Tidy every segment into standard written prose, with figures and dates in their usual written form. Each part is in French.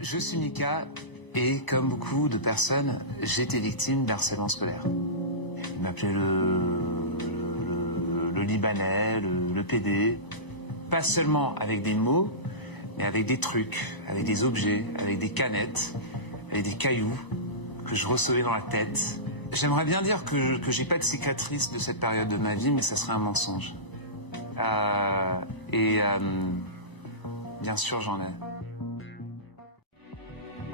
Je suis Mika et comme beaucoup de personnes, j'ai été victime d'harcèlement scolaire. Il m'appelait le Libanais, le PD. Pas seulement avec des mots, mais avec des trucs, avec des objets, avec des canettes, avec des cailloux que je recevais dans la tête. J'aimerais bien dire que j'ai pas de cicatrice de cette période de ma vie, mais ça serait un mensonge. Bien sûr, j'en ai.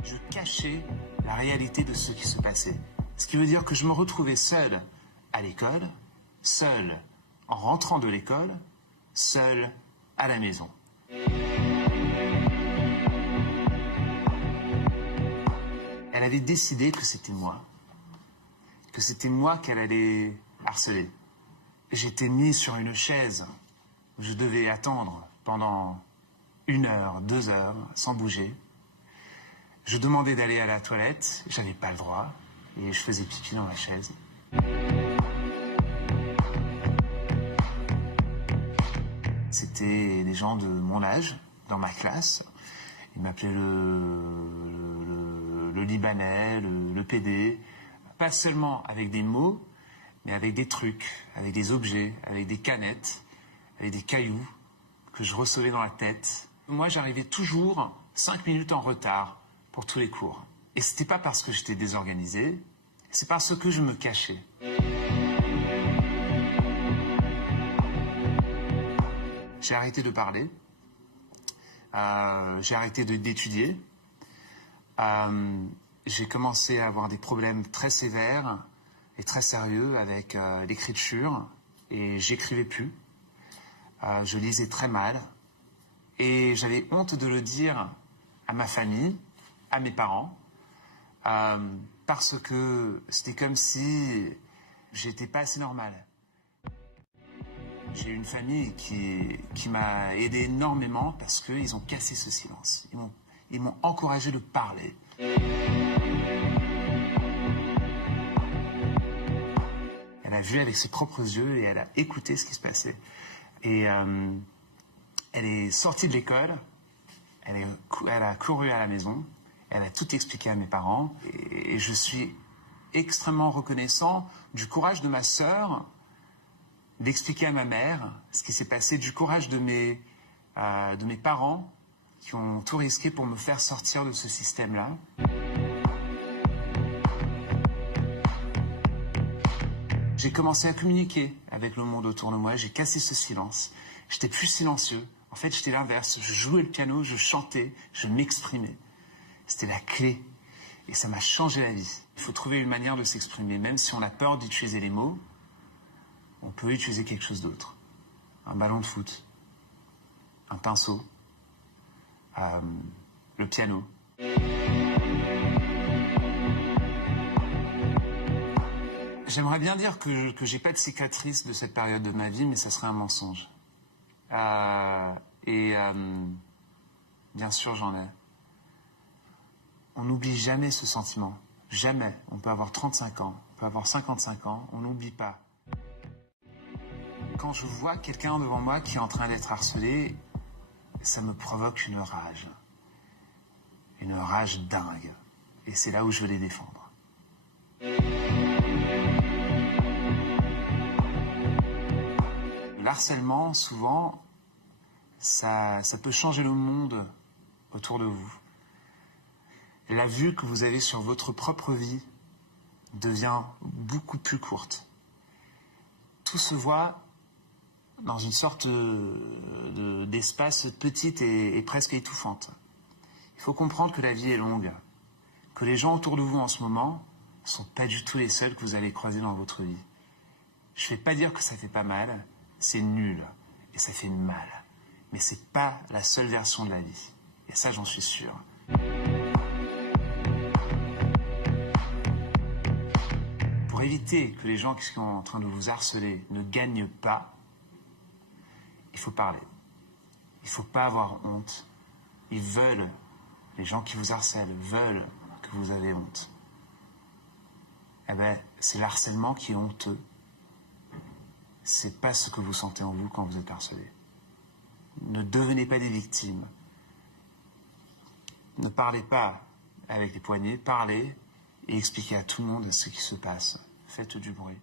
Je cachais la réalité de ce qui se passait. Ce qui veut dire que je me retrouvais seul à l'école, seul en rentrant de l'école, seul à la maison. Elle avait décidé que c'était moi qu'elle allait harceler. J'étais mis sur une chaise où je devais attendre pendant 1 heure, 2 heures, sans bouger. Je demandais d'aller à la toilette, j'avais pas le droit, et je faisais pipi dans la chaise. C'était des gens de mon âge, dans ma classe. Ils m'appelaient le Libanais, le PD. Pas seulement avec des mots, mais avec des trucs, avec des objets, avec des canettes, avec des cailloux que je recevais dans la tête. Moi, j'arrivais toujours 5 minutes en retard pour tous les cours. Et c'était pas parce que j'étais désorganisé, c'est parce que je me cachais. J'ai arrêté de parler, j'ai arrêté d'étudier, j'ai commencé à avoir des problèmes très sévères et très sérieux avec l'écriture, et j'écrivais plus, je lisais très mal, et j'avais honte de le dire à ma famille, à mes parents, parce que c'était comme si j'étais pas assez normal. J'ai une famille qui m'a aidé énormément parce qu'ils ont cassé ce silence. Ils m'ont encouragé de parler. Elle a vu avec ses propres yeux et elle a écouté ce qui se passait. Et elle est sortie de l'école, elle a couru à la maison, elle a tout expliqué à mes parents. Et je suis extrêmement reconnaissant du courage de ma sœur d'expliquer à ma mère ce qui s'est passé, du courage de mes parents qui ont tout risqué pour me faire sortir de ce système-là. J'ai commencé à communiquer avec le monde autour de moi, j'ai cassé ce silence. J'étais plus silencieux. En fait, j'étais l'inverse. Je jouais le piano, je chantais, je m'exprimais. C'était la clé. Et ça m'a changé la vie. Il faut trouver une manière de s'exprimer. Même si on a peur d'utiliser les mots, on peut utiliser quelque chose d'autre. Un ballon de foot, un pinceau, le piano. J'aimerais bien dire que j'ai pas de cicatrice de cette période de ma vie, mais ça serait un mensonge. Bien sûr, j'en ai. On n'oublie jamais ce sentiment. Jamais. On peut avoir 35 ans, on peut avoir 55 ans, on n'oublie pas. Quand je vois quelqu'un devant moi qui est en train d'être harcelé, ça me provoque une rage. Une rage dingue. Et c'est là où je veux les défendre. Le harcèlement, souvent, ça peut changer le monde autour de vous. La vue que vous avez sur votre propre vie devient beaucoup plus courte. Tout se voit dans une sorte d'espace petite et presque étouffante. Il faut comprendre que la vie est longue, que les gens autour de vous en ce moment ne sont pas du tout les seuls que vous allez croiser dans votre vie. Je ne vais pas dire que ça fait pas mal, c'est nul et ça fait mal. Mais c'est pas la seule version de la vie. Et ça, j'en suis sûr. Pour éviter que les gens qui sont en train de vous harceler ne gagnent pas, il faut parler. Il ne faut pas avoir honte. Les gens qui vous harcèlent veulent que vous avez honte. Eh bien, c'est le harcèlement qui est honteux. C'est pas ce que vous sentez en vous quand vous êtes harcelé. Ne devenez pas des victimes. Ne parlez pas avec les poignets, parlez et expliquez à tout le monde ce qui se passe. Faites du bruit.